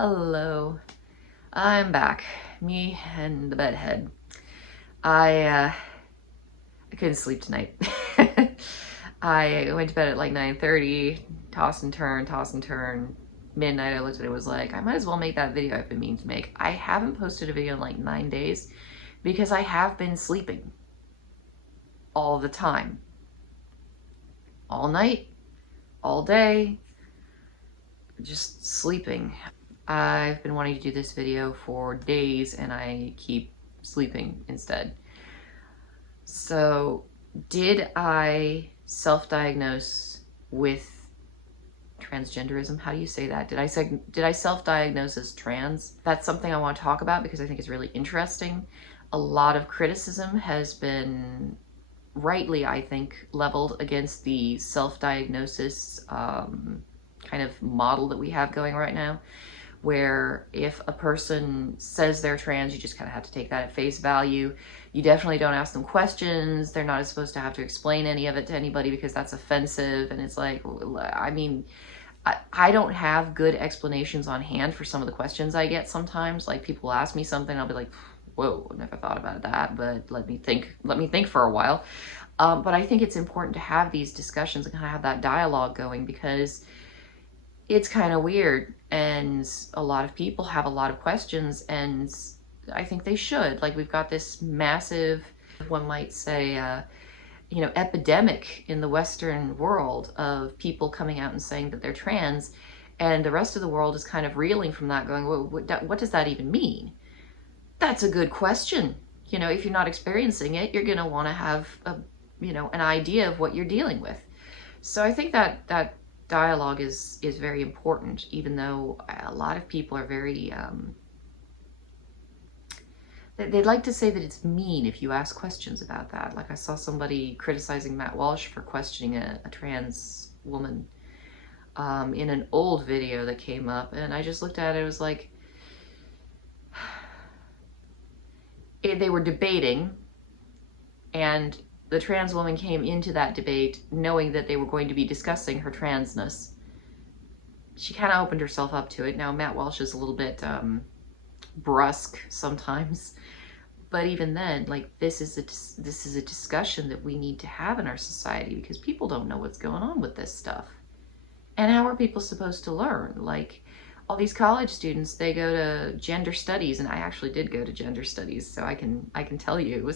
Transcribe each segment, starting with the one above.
Hello, I'm back. Me and the bedhead. I couldn't sleep tonight. I went to bed at like 9:30, toss and turn. Midnight, I looked at it, was like, I might as well make that video I've been meaning to make. I haven't posted a video in like 9 days because I have been sleeping all the time. All night, all day, just sleeping. I've been wanting to do this video for days and I keep sleeping instead. So, did I self-diagnose with transgenderism? How do you say that? Did I self-diagnose as trans? That's something I want to talk about because I think it's really interesting. A lot of criticism has been rightly, I think, leveled against the self-diagnosis kind of model that we have going right now, where if a person says they're trans, you just kind of have to take that at face value. You definitely don't ask them questions. They're not supposed to have to explain any of it to anybody because that's offensive. And it's like, I mean, I don't have good explanations on hand for some of the questions I get sometimes. Like, people ask me something, I'll be like, whoa, never thought about that, but let me think for a while. But I think it's important to have these discussions and kind of have that dialogue going because it's kind of weird and a lot of people have a lot of questions, and I think they should. Like, we've got this massive, one might say, epidemic in the Western world of people coming out and saying that they're trans, and the rest of the world is kind of reeling from that, going, well, what does that even mean? That's a good question. If you're not experiencing it, you're going to want to have an idea of what you're dealing with. So I think that dialogue is very important, even though a lot of people are very they'd like to say that it's mean if you ask questions about that. Like, I saw somebody criticizing Matt Walsh for questioning a trans woman in an old video that came up, and I just looked at it, it was like, they were debating, and the trans woman came into that debate knowing that they were going to be discussing her transness. She kind of opened herself up to it. Now, Matt Walsh is a little bit brusque sometimes, but even then, like, this is a discussion that we need to have in our society because people don't know what's going on with this stuff. And how are people supposed to learn? Like, all these college students, they go to gender studies, and I actually did go to gender studies, so I can tell you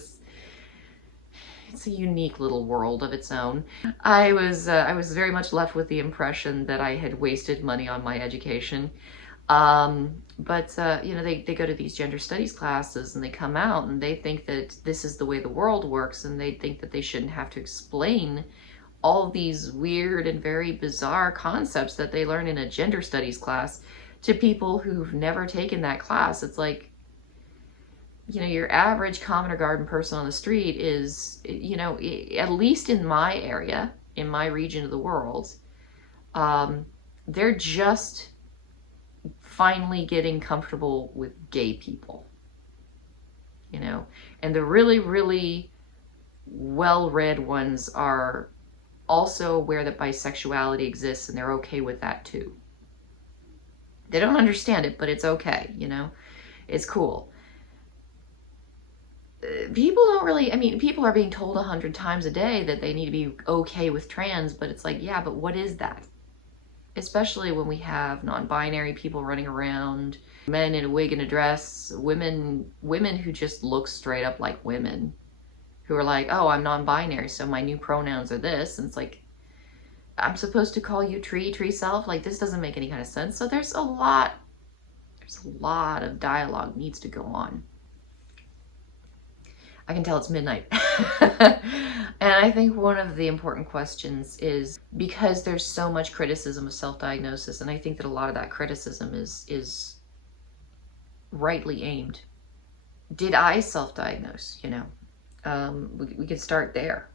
it's a unique little world of its own. I was very much left with the impression that I had wasted money on my education. But they go to these gender studies classes and they come out and they think that this is the way the world works, and they think that they shouldn't have to explain all these weird and very bizarre concepts that they learn in a gender studies class to people who've never taken that class. It's like, your average common or garden person on the street is, at least in my area, in my region of the world, they're just finally getting comfortable with gay people, and the really, really well-read ones are also aware that bisexuality exists, and they're okay with that too. They don't understand it, but it's okay, it's cool. People don't really, people are being told 100 times a day that they need to be okay with trans, but it's like, yeah, but what is that? Especially when we have non-binary people running around, men in a wig and a dress, women who just look straight up like women, who are like, oh, I'm non-binary, so my new pronouns are this, and it's like, I'm supposed to call you tree self? Like, this doesn't make any kind of sense. So there's a lot of dialogue needs to go on. I can tell it's midnight. And I think one of the important questions is, because there's so much criticism of self-diagnosis, and I think that a lot of that criticism is rightly aimed. Did I self-diagnose? We could start there.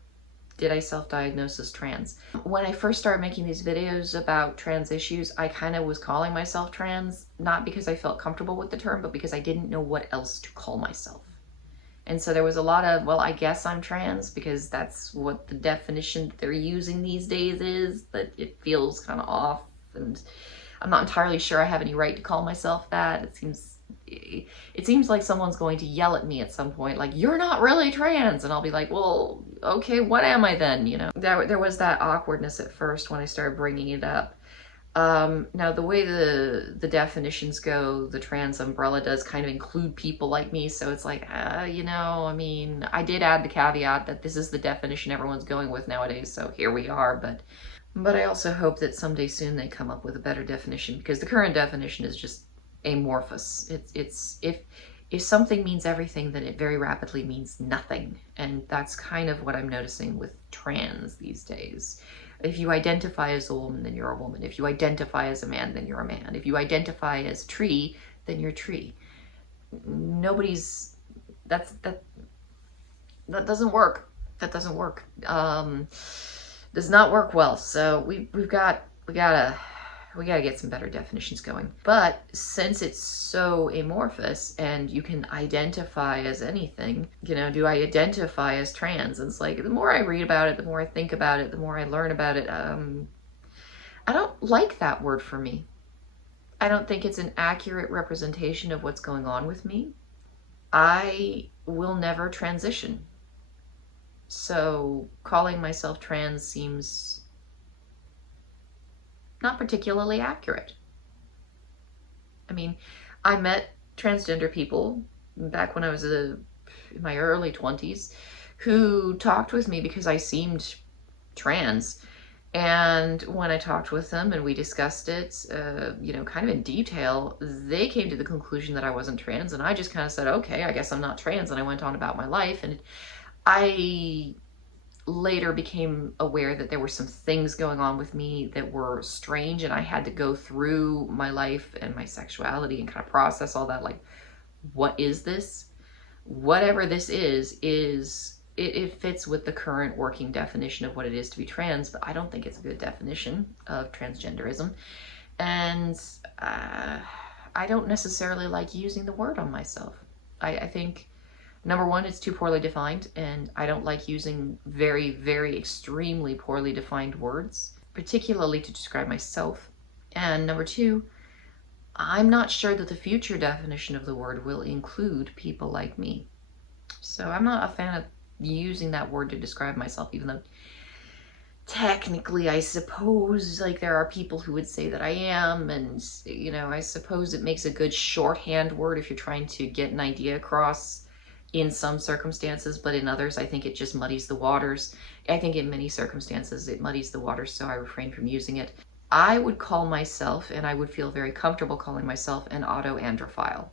Did I self-diagnose as trans? When I first started making these videos about trans issues, I kind of was calling myself trans, not because I felt comfortable with the term, but because I didn't know what else to call myself. And so there was a lot of, well, I guess I'm trans because that's what the definition they're using these days is, but it feels kind of off. And I'm not entirely sure I have any right to call myself that. It seems like someone's going to yell at me at some point, like, you're not really trans, and I'll be like, well, okay, what am I then? You know, there was that awkwardness at first when I started bringing it up. Now, the way the definitions go, the trans umbrella does kind of include people like me, so it's like, you know, I mean, I did add the caveat that this is the definition everyone's going with nowadays, so here we are, but I also hope that someday soon they come up with a better definition, because the current definition is just amorphous. It's if something means everything, then it very rapidly means nothing, and that's kind of what I'm noticing with trans these days. If you identify as a woman, then you're a woman. If you identify as a man, then you're a man. If you identify as a tree, then you're a tree. That doesn't work. That doesn't work. Does not work well. So we gotta get some better definitions going. But since it's so amorphous and you can identify as anything, you know, do I identify as trans? And it's like, the more I read about it, the more I think about it, the more I learn about it, I don't like that word for me. I don't think it's an accurate representation of what's going on with me. I will never transition. So calling myself trans seems not particularly accurate. I mean, I met transgender people back when I was in my early 20s who talked with me because I seemed trans. And when I talked with them and we discussed it, you know, kind of in detail, they came to the conclusion that I wasn't trans, and I just kind of said, okay, I guess I'm not trans, and I went on about my life. And I later became aware that there were some things going on with me that were strange, and I had to go through my life and my sexuality and kind of process all that, like, what is this? Whatever this is it fits with the current working definition of what it is to be trans, but I don't think it's a good definition of transgenderism. And I don't necessarily like using the word on myself. I think, number one, it's too poorly defined, and I don't like using very, very extremely poorly defined words, particularly to describe myself. And number two, I'm not sure that the future definition of the word will include people like me. So I'm not a fan of using that word to describe myself, even though technically I suppose, like, there are people who would say that I am, and, you know, I suppose it makes a good shorthand word if you're trying to get an idea across in some circumstances, but in others I think it just muddies the waters. I think in many circumstances it muddies the waters, so I refrain from using it. I would call myself, and I would feel very comfortable calling myself, an autoandrophile,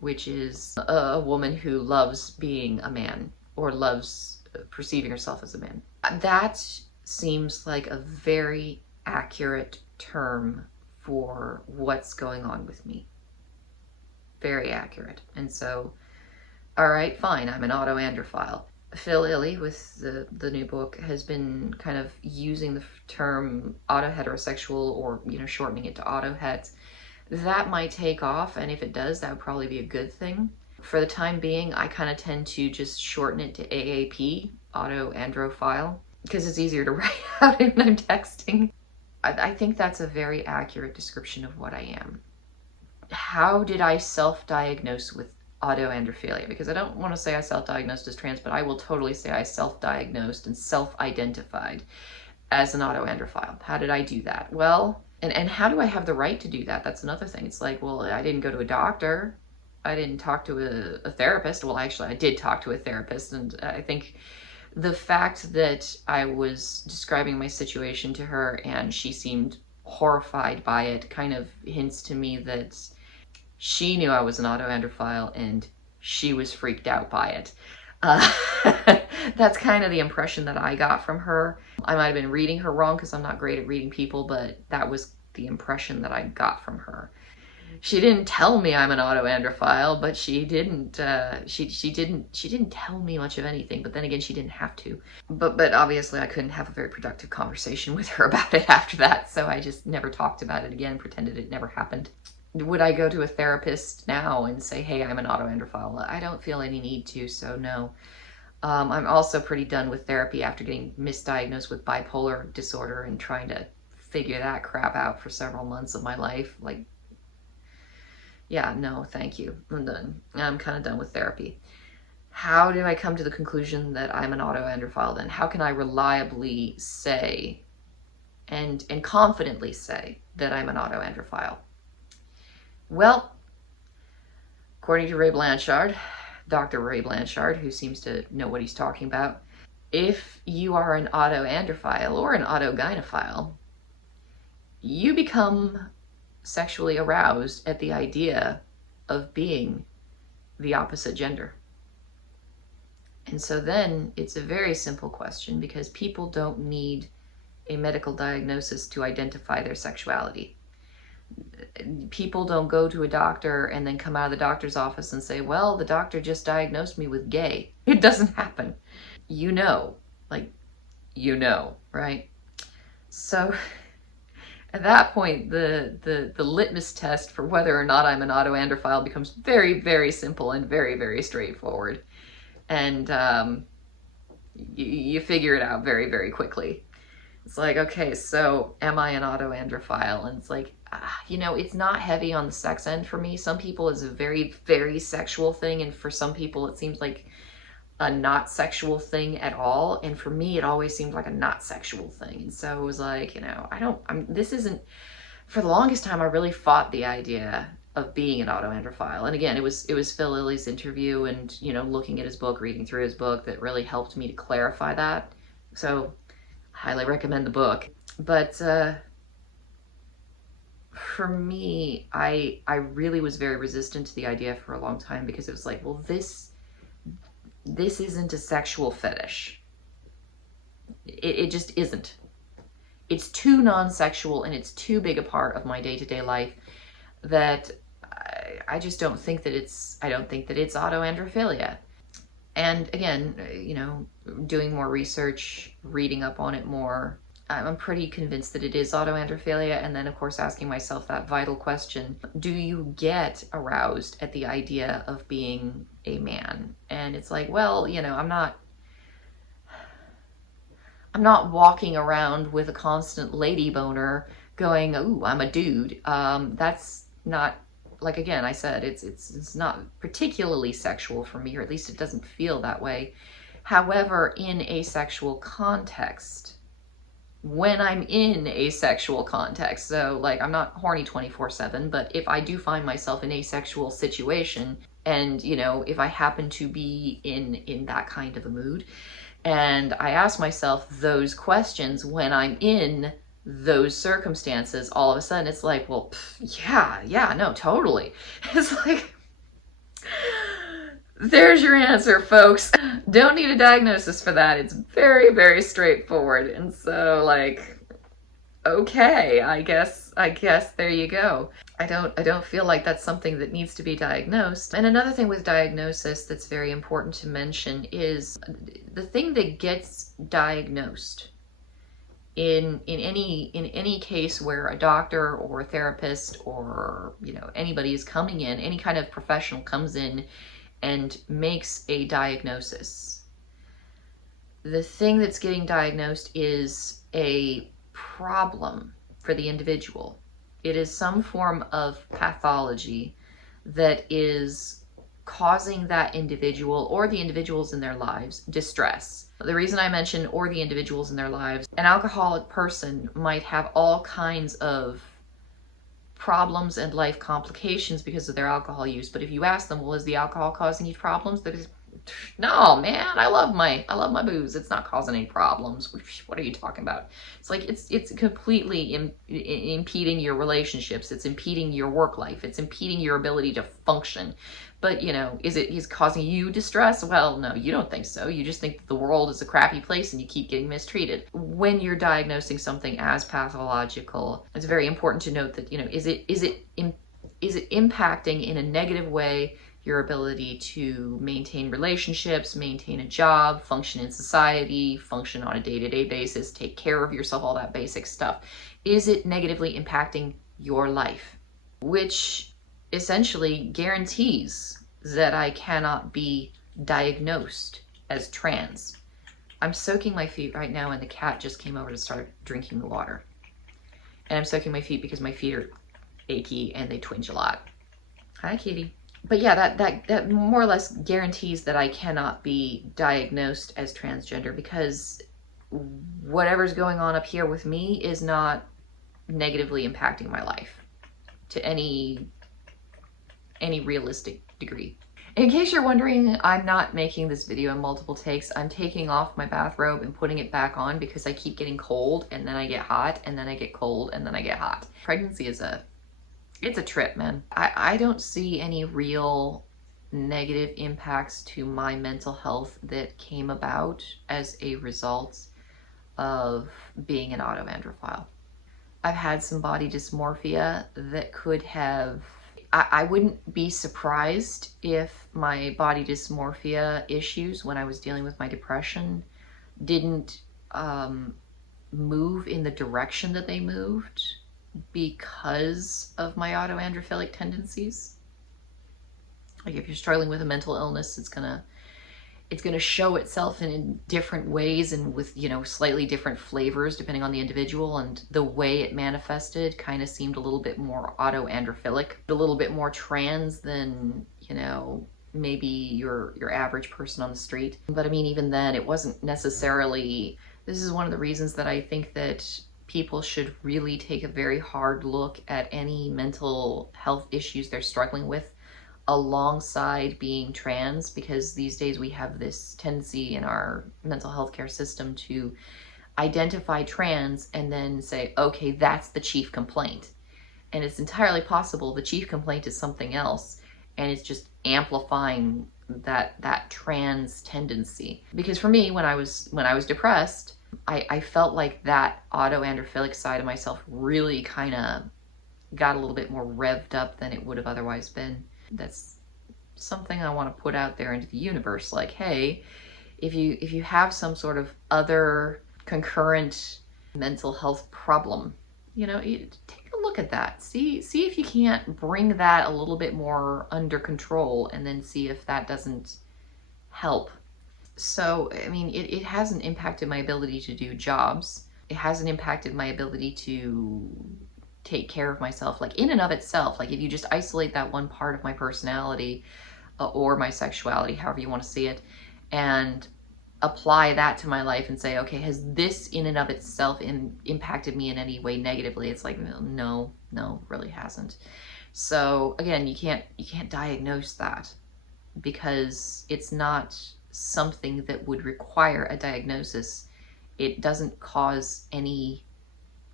which is a woman who loves being a man, or loves perceiving herself as a man. That seems like a very accurate term for what's going on with me. Very accurate. And so, all right, fine, I'm an autoandrophile. Phil Illy, with the new book, has been kind of using the term autoheterosexual, or, you know, shortening it to autohet. That might take off, and if it does, that would probably be a good thing. For the time being, I kind of tend to just shorten it to AAP, autoandrophile, because it's easier to write out when I'm texting. I think that's a very accurate description of what I am. How did I self-diagnose with autoandrophilia? Because I don't want to say I self-diagnosed as trans, but I will totally say I self-diagnosed and self-identified as an autoandrophile. How did I do that? Well, and how do I have the right to do that? That's another thing. It's like, well, I didn't go to a doctor. I didn't talk to a therapist. Well, actually, I did talk to a therapist, and I think the fact that I was describing my situation to her and she seemed horrified by it kind of hints to me that she knew I was an autoandrophile and she was freaked out by it. That's kind of the impression that I got from her. I might have been reading her wrong because I'm not great at reading people, but that was the impression that I got from her. She didn't tell me I'm an autoandrophile, but she didn't tell me much of anything, but then again, she didn't have to. But obviously I couldn't have a very productive conversation with her about it after that, so I just never talked about it again, pretended it never happened. Would I go to a therapist now and say, hey, I'm an autoandrophile? I don't feel any need to, so no. I'm also pretty done with therapy after getting misdiagnosed with bipolar disorder and trying to figure that crap out for several months of my life. Like, yeah, no, thank you. I'm done. I'm kind of done with therapy. How do I come to the conclusion that I'm an autoandrophile then? How can I reliably say and confidently say that I'm an autoandrophile? Well, according to Ray Blanchard, Dr. Ray Blanchard, who seems to know what he's talking about, if you are an autoandrophile or an autogynephile, you become sexually aroused at the idea of being the opposite gender. And so then it's a very simple question, because people don't need a medical diagnosis to identify their sexuality. People don't go to a doctor and then come out of the doctor's office and say, well, the doctor just diagnosed me with gay. It doesn't happen. You know, like, you know, right? So at that point, the litmus test for whether or not I'm an autoandrophile becomes very, very simple and very, very straightforward. And you figure it out very, very quickly. It's like, okay, so am I an autoandrophile? And it's like, you know, it's not heavy on the sex end for me. Some people it's a very, very sexual thing, and for some people it seems like a not sexual thing at all. And for me, it always seemed like a not sexual thing. And so it was like, you know, this isn't, for the longest time, I really fought the idea of being an autoandrophile. And again, it was Phil Lilly's interview and, you know, looking at his book, reading through his book, that really helped me to clarify that. So highly recommend the book. But for me, I really was very resistant to the idea for a long time, because it was like, well, this isn't a sexual fetish. It just isn't. It's too non-sexual and it's too big a part of my day-to-day life that I just don't think that it's autoandrophilia. And again, you know, doing more research, reading up on it more, I'm pretty convinced that it is autoandrophilia. And then, of course, asking myself that vital question, do you get aroused at the idea of being a man? And it's like, well, you know, I'm not walking around with a constant lady boner going, ooh, I'm a dude. That's not, like, again, I said, it's not particularly sexual for me, or at least it doesn't feel that way. However, in a sexual context, when I'm in a sexual context, so like I'm not horny 24/7, but if I do find myself in a sexual situation, and you know, if I happen to be in that kind of a mood, and I ask myself those questions when I'm in those circumstances, all of a sudden it's like, well, yeah, no, totally. It's like, there's your answer, folks. Don't need a diagnosis for that. It's very, very straightforward. And so, like, okay, I guess there you go. I don't feel like that's something that needs to be diagnosed. And another thing with diagnosis that's very important to mention is the thing that gets diagnosed in any case where a doctor or a therapist or, you know, anybody is coming in, any kind of professional comes in and makes a diagnosis. The thing that's getting diagnosed is a problem for the individual. It is some form of pathology that is causing that individual or the individuals in their lives distress. The reason I mention or the individuals in their lives, an alcoholic person might have all kinds of problems and life complications because of their alcohol use. But if you ask them, well, is the alcohol causing you problems? They're just, no, man, I love my booze. It's not causing any problems. What are you talking about? It's like, it's completely impeding your relationships. It's impeding your work life. It's impeding your ability to function. But, you know, he's causing you distress? Well, no, you don't think so. You just think that the world is a crappy place and you keep getting mistreated. When you're diagnosing something as pathological, it's very important to note that, you know, is it impacting in a negative way your ability to maintain relationships, maintain a job, function in society, function on a day-to-day basis, take care of yourself, all that basic stuff. Is it negatively impacting your life? Which essentially guarantees that I cannot be diagnosed as trans. I'm soaking my feet right now and the cat just came over to start drinking the water. And I'm soaking my feet because my feet are achy and they twinge a lot. Hi, kitty. But yeah, that more or less guarantees that I cannot be diagnosed as transgender, because whatever's going on up here with me is not negatively impacting my life to any realistic degree. In case you're wondering, I'm not making this video in multiple takes. I'm taking off my bathrobe and putting it back on because I keep getting cold, and then I get hot, and then I get cold, and then I get hot. Pregnancy is it's a trip, man. I don't see any real negative impacts to my mental health that came about as a result of being an autoandrophile. I've had some body dysmorphia that could have, I wouldn't be surprised if my body dysmorphia issues when I was dealing with my depression didn't move in the direction that they moved because of my autoandrophilic tendencies. Like, if you're struggling with a mental illness, it's gonna show itself in different ways and with, you know, slightly different flavors depending on the individual, and the way it manifested kind of seemed a little bit more autoandrophilic, a little bit more trans than, you know, maybe your average person on the street. But I mean, even then, it wasn't necessarily. This is one of the reasons that I think that people should really take a very hard look at any mental health issues they're struggling with alongside being trans, because these days we have this tendency in our mental health care system to identify trans and then say, okay, that's the chief complaint. And it's entirely possible the chief complaint is something else, and it's just amplifying that trans tendency. Because for me, when I was depressed, I felt like that autoandrophilic side of myself really kind of got a little bit more revved up than it would have otherwise been. That's something I want to put out there into the universe. Like, hey, if you have some sort of other concurrent mental health problem, you know, take a look at that. See if you can't bring that a little bit more under control, and then see if that doesn't help. So, I mean, it hasn't impacted my ability to do jobs. It hasn't impacted my ability to take care of myself, like in and of itself. Like, if you just isolate that one part of my personality or my sexuality, however you want to see it, and apply that to my life and say, okay, has this in and of itself impacted me in any way negatively? It's like, no, really hasn't. So again, you can't diagnose that, because it's not something that would require a diagnosis. It doesn't cause any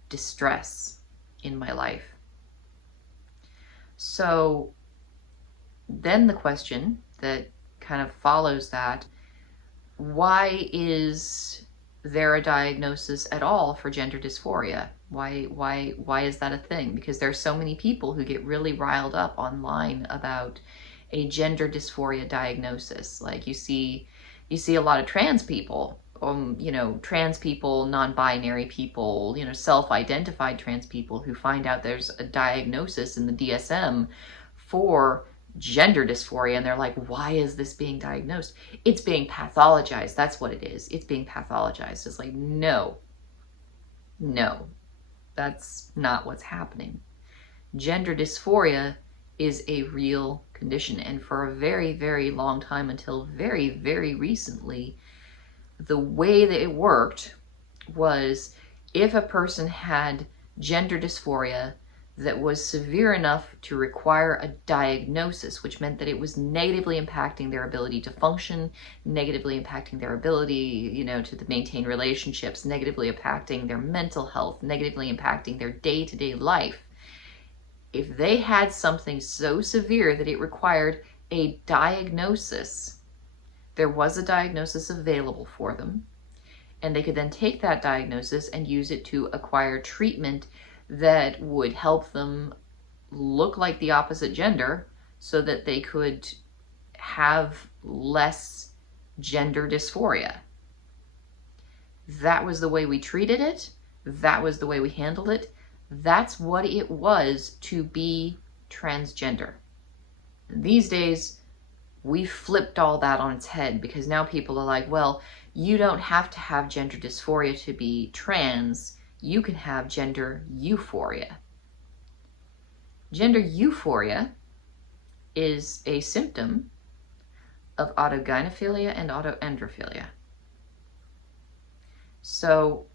distress in my life. So then the question that kind of follows that, why is there a diagnosis at all for gender dysphoria? Why is that a thing? Because there's so many people who get really riled up online about a gender dysphoria diagnosis. Like, you see a lot of trans people, you know, trans people, non-binary people, you know, self-identified trans people who find out there's a diagnosis in the DSM for gender dysphoria, and they're like, why is this being diagnosed? It's being pathologized. That's what it is. It's being pathologized. It's like, no, that's not what's happening. Gender dysphoria is a real condition, and for a very, very long time, until very, very recently, the way that it worked was, if a person had gender dysphoria that was severe enough to require a diagnosis, which meant that it was negatively impacting their ability to function, negatively impacting their ability, you know, to maintain relationships, negatively impacting their mental health, negatively impacting their day-to-day life. If they had something so severe that it required a diagnosis, there was a diagnosis available for them, and they could then take that diagnosis and use it to acquire treatment that would help them look like the opposite gender, so that they could have less gender dysphoria. That was the way we treated it. That was the way we handled it. That's what it was to be transgender. These days, we flipped all that on its head, because now people are like, well, you don't have to have gender dysphoria to be trans. you can have gender euphoria. Gender euphoria is a symptom of autogynephilia and autoandrophilia. So,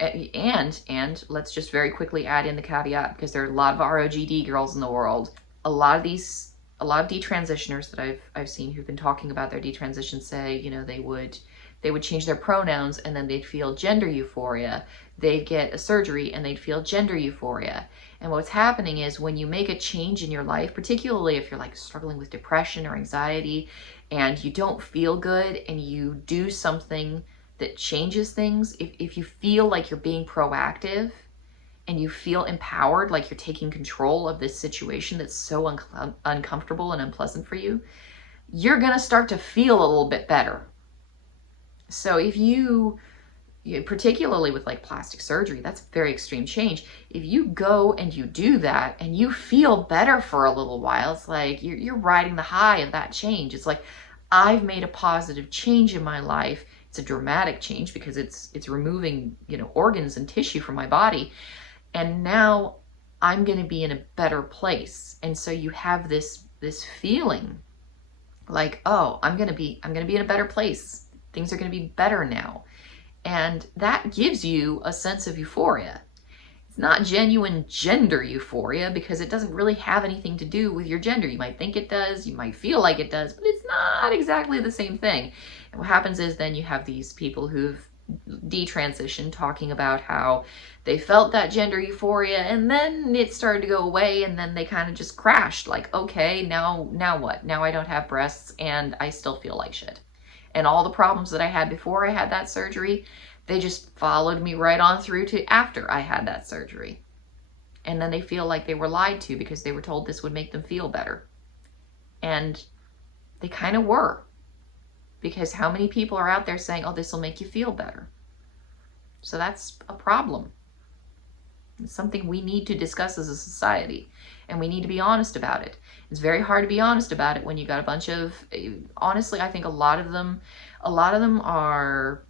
and let's just very quickly add in the caveat, because there are a lot of ROGD girls in the world. A lot of detransitioners that I've seen who've been talking about their detransition say, you know, they would change their pronouns and then they'd feel gender euphoria. They'd get a surgery and they'd feel gender euphoria. And what's happening is when you make a change in your life, particularly if you're like struggling with depression or anxiety and you don't feel good and you do something that changes things, if you feel like you're being proactive and you feel empowered, like you're taking control of this situation that's so uncomfortable and unpleasant for you, you're gonna start to feel a little bit better. So if you particularly with like plastic surgery, that's a very extreme change. If you go and you do that and you feel better for a little while, it's like you're riding the high of that change. It's like, I've made a positive change in my life. It's a dramatic change because it's removing, you know, organs and tissue from my body. And now I'm going to be in a better place. And so you have this feeling like, oh, I'm going to be in a better place. Things are going to be better now. And that gives you a sense of euphoria. It's not genuine gender euphoria because it doesn't really have anything to do with your gender. You might think it does, you might feel like it does, but it's not exactly the same thing. And what happens is then you have these people who've detransitioned talking about how they felt that gender euphoria and then it started to go away and then they kind of just crashed. Like, okay, now what? Now I don't have breasts and I still feel like shit. And all the problems that I had before I had that surgery, they just followed me right on through to after I had that surgery. And then they feel like they were lied to because they were told this would make them feel better. And they kind of were. Because how many people are out there saying, oh, this will make you feel better? So that's a problem. It's something we need to discuss as a society. And we need to be honest about it. It's very hard to be honest about it when you got a bunch of, honestly, I think a lot of them are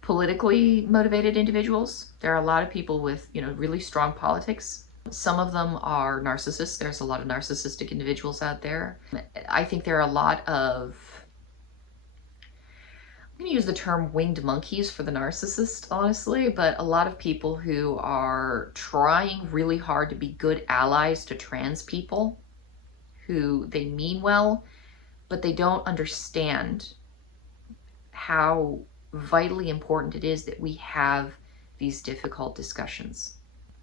politically motivated individuals. There are a lot of people with, you know, really strong politics. Some of them are narcissists. There's a lot of narcissistic individuals out there. I think there are a lot of, I'm going to use the term winged monkeys for the narcissist, honestly, but a lot of people who are trying really hard to be good allies to trans people, who they mean well, but they don't understand how vitally important it is that we have these difficult discussions.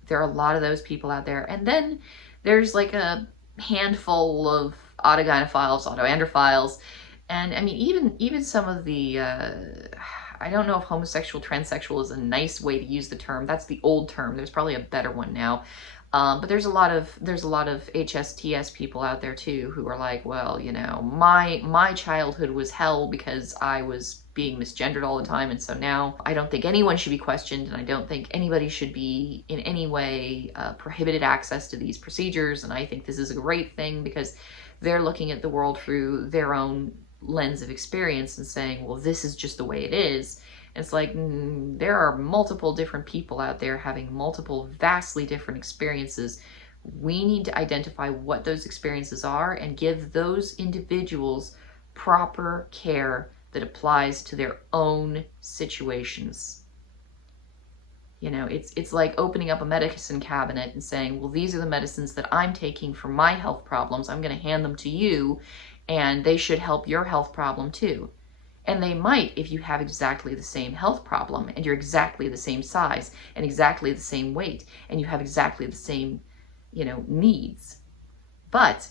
There are a lot of those people out there. And then there's like a handful of autogynephiles, autoandrophiles. And I mean, even some of the, I don't know if homosexual, transsexual is a nice way to use the term. That's the old term. There's probably a better one now. But there's a lot of HSTS people out there too who are like, well, you know, my childhood was hell because I was being misgendered all the time, and so now I don't think anyone should be questioned, and I don't think anybody should be in any way prohibited access to these procedures. And I think this is a great thing because they're looking at the world through their own lens of experience and saying, well, this is just the way it is. And it's like, there are multiple different people out there having multiple vastly different experiences. We need to identify what those experiences are and give those individuals proper care that applies to their own situations. You know, it's like opening up a medicine cabinet and saying, well, these are the medicines that I'm taking for my health problems. I'm going to hand them to you, and they should help your health problem too. And they might if you have exactly the same health problem and you're exactly the same size and exactly the same weight and you have exactly the same, you know, needs. But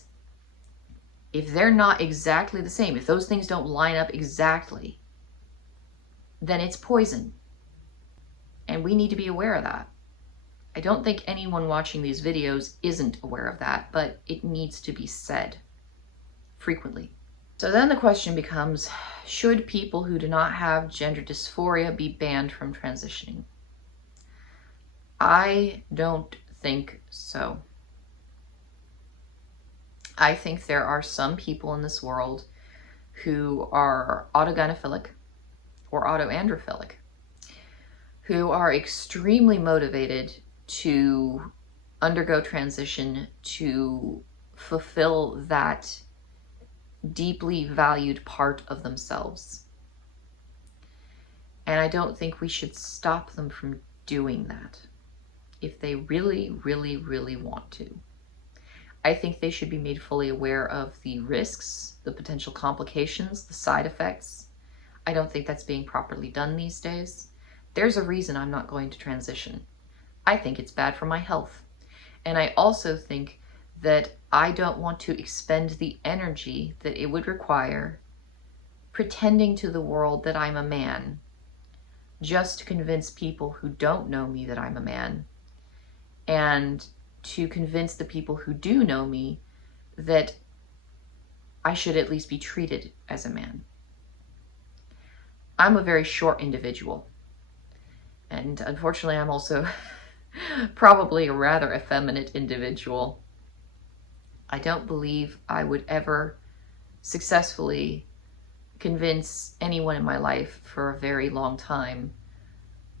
if they're not exactly the same, if those things don't line up exactly, then it's poison. And we need to be aware of that. I don't think anyone watching these videos isn't aware of that, but it needs to be said frequently. So then the question becomes, should people who do not have gender dysphoria be banned from transitioning? I don't think so. I think there are some people in this world who are autogynephilic or autoandrophilic, who are extremely motivated to undergo transition to fulfill that deeply valued part of themselves. And I don't think we should stop them from doing that if they really, really, really want to. I think they should be made fully aware of the risks, the potential complications, the side effects. I don't think that's being properly done these days. There's a reason I'm not going to transition. I think it's bad for my health. And I also think that I don't want to expend the energy that it would require pretending to the world that I'm a man just to convince people who don't know me that I'm a man, and to convince the people who do know me that I should at least be treated as a man. I'm a very short individual, and unfortunately I'm also probably a rather effeminate individual. I don't believe I would ever successfully convince anyone in my life for a very long time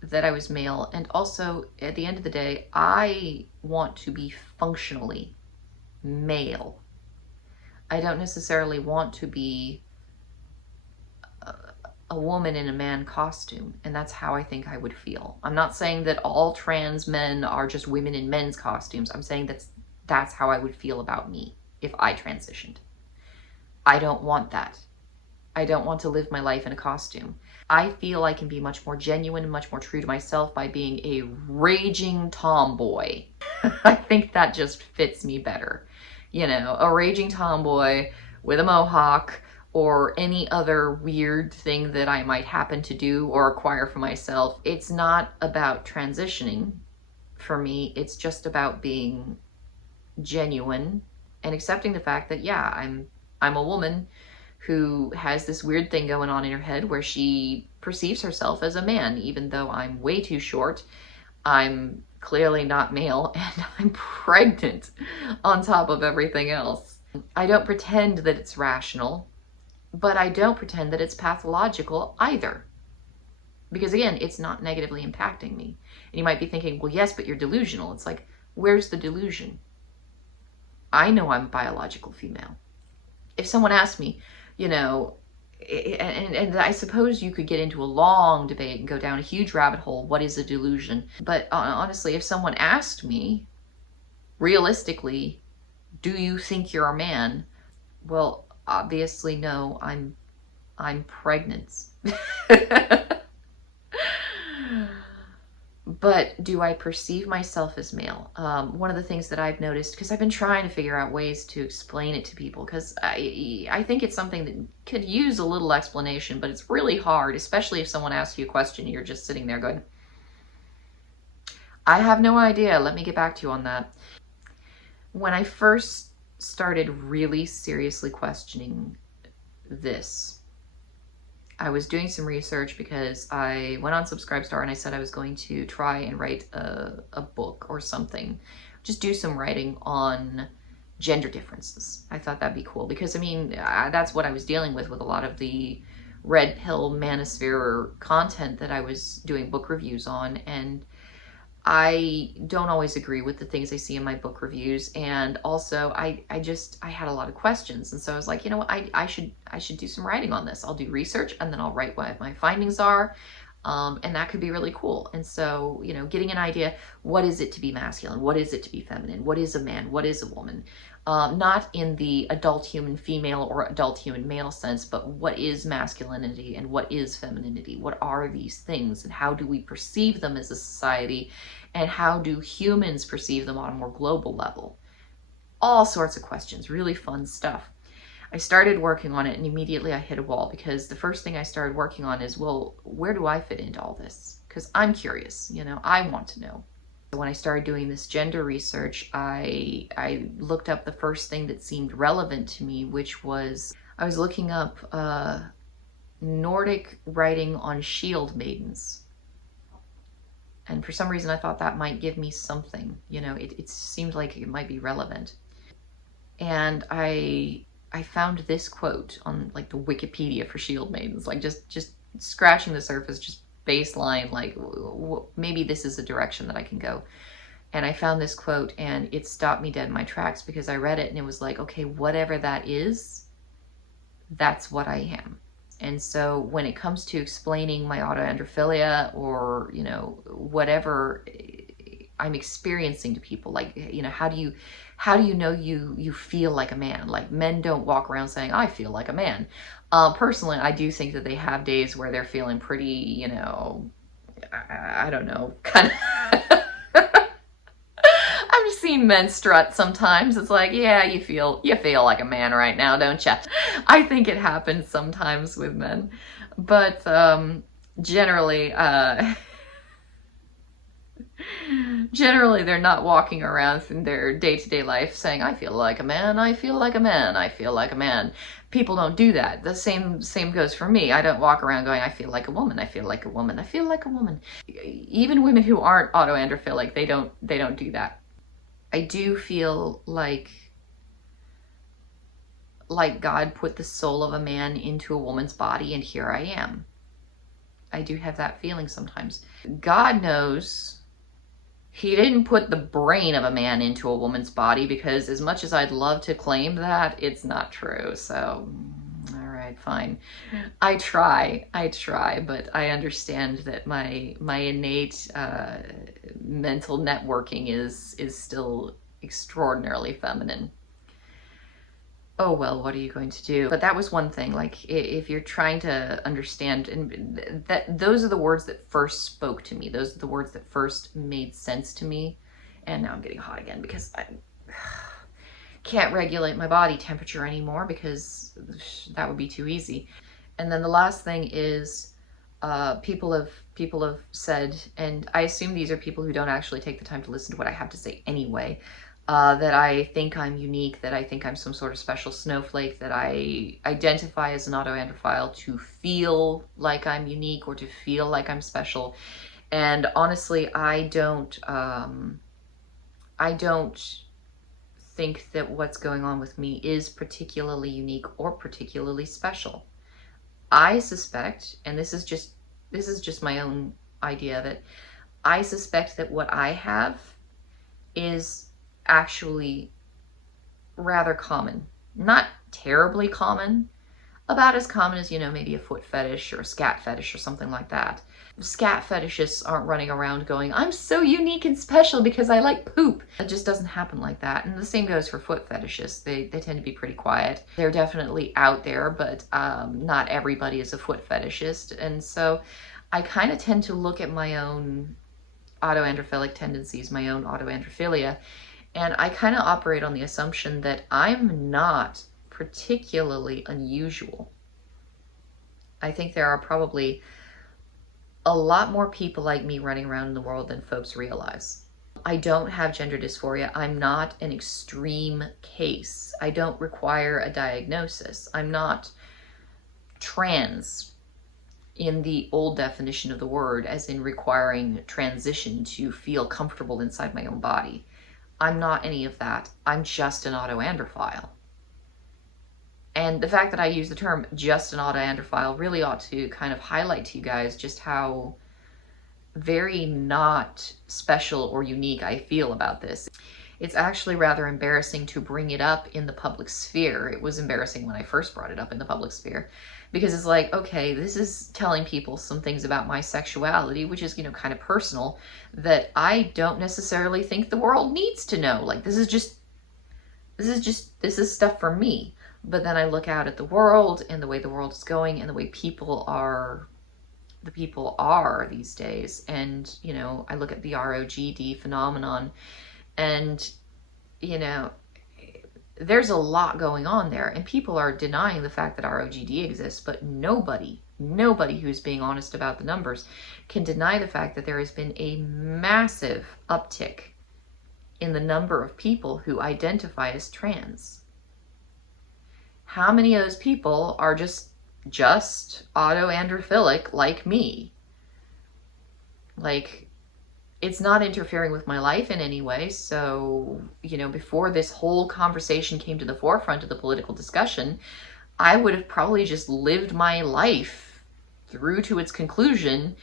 that I was male. And also, at the end of the day, I want to be functionally male. I don't necessarily want to be a woman in a man costume, and that's how I think I would feel. I'm not saying that all trans men are just women in men's costumes. I'm saying that's how I would feel about me if I transitioned. I don't want that. I don't want to live my life in a costume. I feel I can be much more genuine and much more true to myself by being a raging tomboy. I think that just fits me better. You know, a raging tomboy with a mohawk, or any other weird thing that I might happen to do or acquire for myself. It's not about transitioning for me. It's just about being genuine and accepting the fact that, yeah, I'm a woman who has this weird thing going on in her head where she perceives herself as a man, even though I'm way too short. I'm clearly not male, and I'm pregnant on top of everything else. I don't pretend that it's rational, but I don't pretend that it's pathological either. Because again, it's not negatively impacting me. And you might be thinking, well, yes, but you're delusional. It's like, where's the delusion? I know I'm a biological female. If someone asked me, you know, and I suppose you could get into a long debate and go down a huge rabbit hole, what is a delusion? But honestly, if someone asked me, realistically, do you think you're a man? Well, obviously, no, I'm pregnant. But do I perceive myself as male? One of the things that I've noticed, because I've been trying to figure out ways to explain it to people, because I think it's something that could use a little explanation, but it's really hard, especially if someone asks you a question and you're just sitting there going, I have no idea, let me get back to you on that. When I first started really seriously questioning this, I was doing some research because I went on Subscribestar and I said I was going to try and write a book or something. Just do some writing on gender differences. I thought that'd be cool because, I mean, that's what I was dealing with a lot of the red pill manosphere content that I was doing book reviews on. And I don't always agree with the things I see in my book reviews, and also I had a lot of questions, and so I was like, you know what, I should do some writing on this. I'll do research and then I'll write what my findings are, and that could be really cool. And so, you know, getting an idea, what is it to be masculine? What is it to be feminine? What is a man? What is a woman? Not in the adult human female or adult human male sense, but what is masculinity and what is femininity? What are these things and how do we perceive them as a society, and how do humans perceive them on a more global level? All sorts of questions, really fun stuff. I started working on it and immediately I hit a wall, because the first thing I started working on is, well, where do I fit into all this? Because I'm curious, you know, I want to know. When I started doing this gender research, I looked up the first thing that seemed relevant to me, which was, I was looking up Nordic writing on shield maidens. And for some reason I thought that might give me something, you know, it seemed like it might be relevant. And I found this quote on like the Wikipedia for shield maidens, like just scratching the surface, just baseline, like maybe this is a direction that I can go. And I found this quote and it stopped me dead in my tracks, because I read it and it was like, okay, whatever that is, that's what I am. And so when it comes to explaining my autoandrophilia, or, you know, whatever I'm experiencing to people, like, you know, how do you know you feel like a man? Like, men don't walk around saying, I feel like a man. Personally, I do think that they have days where they're feeling pretty, you know, I don't know, kind of. I've seen men strut sometimes. It's like, yeah, you feel like a man right now, don't you? I think it happens sometimes with men, but generally, generally they're not walking around in their day-to-day life saying, I feel like a man, I feel like a man, I feel like a man. People don't do that. The same goes for me. I don't walk around going, I feel like a woman, I feel like a woman, I feel like a woman. Even women who aren't autoandrophilic, they don't do that. I do feel like God put the soul of a man into a woman's body, and here I am. I do have that feeling sometimes. God knows he didn't put the brain of a man into a woman's body, because as much as I'd love to claim that, it's not true. So, all right, fine. I try, but I understand that my innate mental networking is still extraordinarily feminine. Oh, well, what are you going to do? But that was one thing, like, if you're trying to understand, and those are the words that first spoke to me. Those are the words that first made sense to me. And now I'm getting hot again because I can't regulate my body temperature anymore, because that would be too easy. And then the last thing is, people have said, and I assume these are people who don't actually take the time to listen to what I have to say anyway, that I think I'm unique, that I think I'm some sort of special snowflake, that I identify as an autoandrophile to feel like I'm unique or to feel like I'm special. And honestly, I don't think that what's going on with me is particularly unique or particularly special. I suspect, and this is just my own idea of it, I suspect that what I have is actually rather common. Not terribly common, about as common as, you know, maybe a foot fetish or a scat fetish or something like that. Scat fetishists aren't running around going, I'm so unique and special because I like poop. It just doesn't happen like that. And the same goes for foot fetishists. They tend to be pretty quiet. They're definitely out there, but not everybody is a foot fetishist. And so I kind of tend to look at my own autoandrophilic tendencies, my own autoandrophilia, and I kind of operate on the assumption that I'm not particularly unusual. I think there are probably a lot more people like me running around in the world than folks realize. I don't have gender dysphoria. I'm not an extreme case. I don't require a diagnosis. I'm not trans in the old definition of the word, as in requiring transition to feel comfortable inside my own body. I'm not any of that. I'm just an autoandrophile. And the fact that I use the term just an autoandrophile really ought to kind of highlight to you guys just how very not special or unique I feel about this. It's actually rather embarrassing to bring it up in the public sphere. It was embarrassing when I first brought it up in the public sphere, because it's like, okay, this is telling people some things about my sexuality, which is, you know, kind of personal, that I don't necessarily think the world needs to know. Like, this is stuff for me. But then I look out at the world and the way the world is going and the way people are these days. And, you know, I look at the ROGD phenomenon, and, you know, there's a lot going on there, and people are denying the fact that ROGD exists, but nobody who's being honest about the numbers can deny the fact that there has been a massive uptick in the number of people who identify as trans. How many of those people are just autoandrophilic like me? Like, it's not interfering with my life in any way. So, you know, before this whole conversation came to the forefront of the political discussion, I would have probably just lived my life through to its conclusion,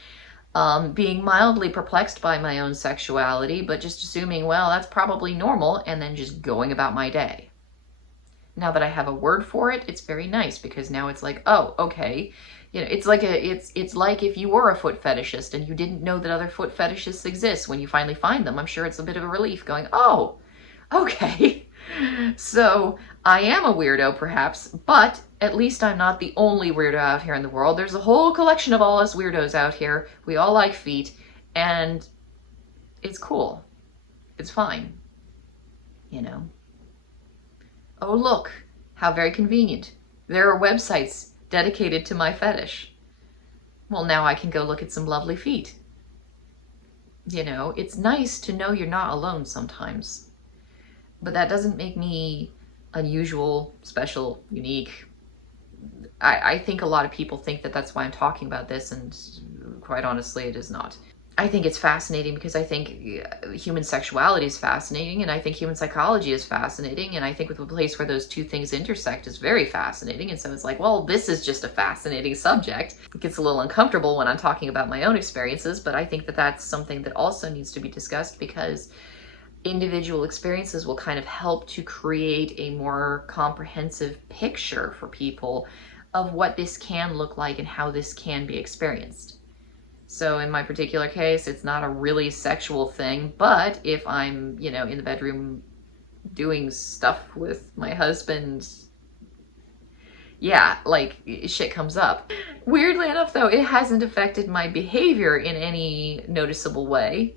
being mildly perplexed by my own sexuality, but just assuming, well, that's probably normal, and then just going about my day. Now that I have a word for it, it's very nice, because now it's like, oh, okay. You know, it's like if you were a foot fetishist and you didn't know that other foot fetishists exist. When you finally find them, I'm sure it's a bit of a relief going, oh, okay. So I am a weirdo perhaps, but at least I'm not the only weirdo out here in the world. There's a whole collection of all us weirdos out here. We all like feet, and it's cool. It's fine. You know. Oh, look, how very convenient. There are websites dedicated to my fetish. Well, now I can go look at some lovely feet. You know, it's nice to know you're not alone sometimes. But that doesn't make me unusual, special, unique. I think a lot of people think that that's why I'm talking about this, and quite honestly, it is not. I think it's fascinating because I think human sexuality is fascinating, and I think human psychology is fascinating, and I think with the place where those two things intersect is very fascinating. And so it's like, well, this is just a fascinating subject. It gets a little uncomfortable when I'm talking about my own experiences, but I think that that's something that also needs to be discussed, because individual experiences will kind of help to create a more comprehensive picture for people of what this can look like and how this can be experienced. So in my particular case, it's not a really sexual thing, but if I'm, you know, in the bedroom doing stuff with my husband, yeah, like, shit comes up. Weirdly enough, though, it hasn't affected my behavior in any noticeable way,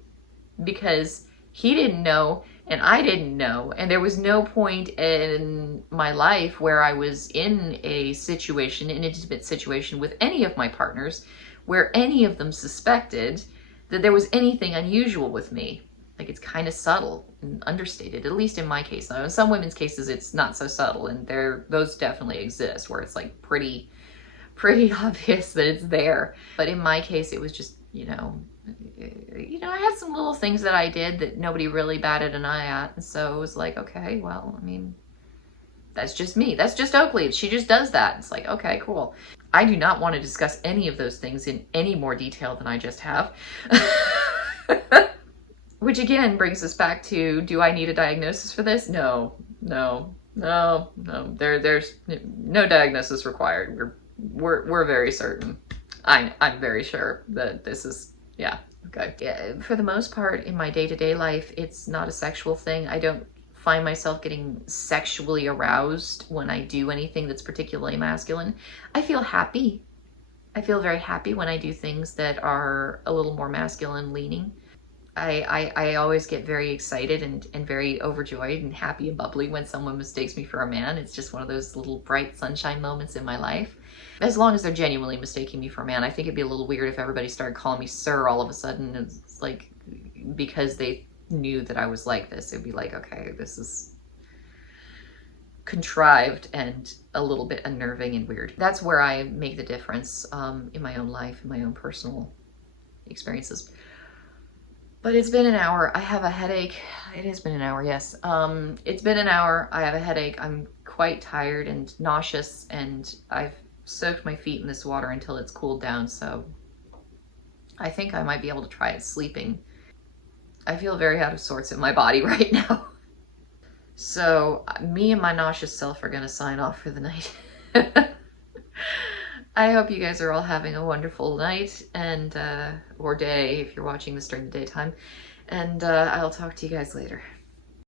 because he didn't know and I didn't know, and there was no point in my life where I was in a situation, an intimate situation with any of my partners, where any of them suspected that there was anything unusual with me. Like, it's kind of subtle and understated, at least in my case. Now, in some women's cases, it's not so subtle, and those definitely exist, where it's like pretty obvious that it's there. But in my case, it was just, you know, I had some little things that I did that nobody really batted an eye at, and so it was like, okay, well, I mean, that's just me. That's just Oakley. She just does that. It's like, okay, cool. I do not want to discuss any of those things in any more detail than I just have. Which again brings us back to, do I need a diagnosis for this? No. There's no diagnosis required. We're very certain. I'm very sure that this is, yeah, okay. Yeah, for the most part, in my day-to-day life, it's not a sexual thing. I don't find myself getting sexually aroused when I do anything that's particularly masculine. I feel happy. I feel very happy when I do things that are a little more masculine leaning. I always get very excited and very overjoyed and happy and bubbly when someone mistakes me for a man. It's just one of those little bright sunshine moments in my life. As long as they're genuinely mistaking me for a man. I think it'd be a little weird if everybody started calling me sir all of a sudden. It's like, because they knew that I was like this. It'd be like, okay, this is contrived and a little bit unnerving and weird. That's where I make the difference in my own life, in my own personal experiences. But it's been an hour. I have a headache. It has been an hour, yes. It's been an hour. I have a headache. I'm quite tired and nauseous, and I've soaked my feet in this water until it's cooled down, so I think I might be able to try it sleeping. I feel very out of sorts in my body right now. So me and my nauseous self are gonna sign off for the night. I hope you guys are all having a wonderful night and or day if you're watching this during the daytime, and I'll talk to you guys later.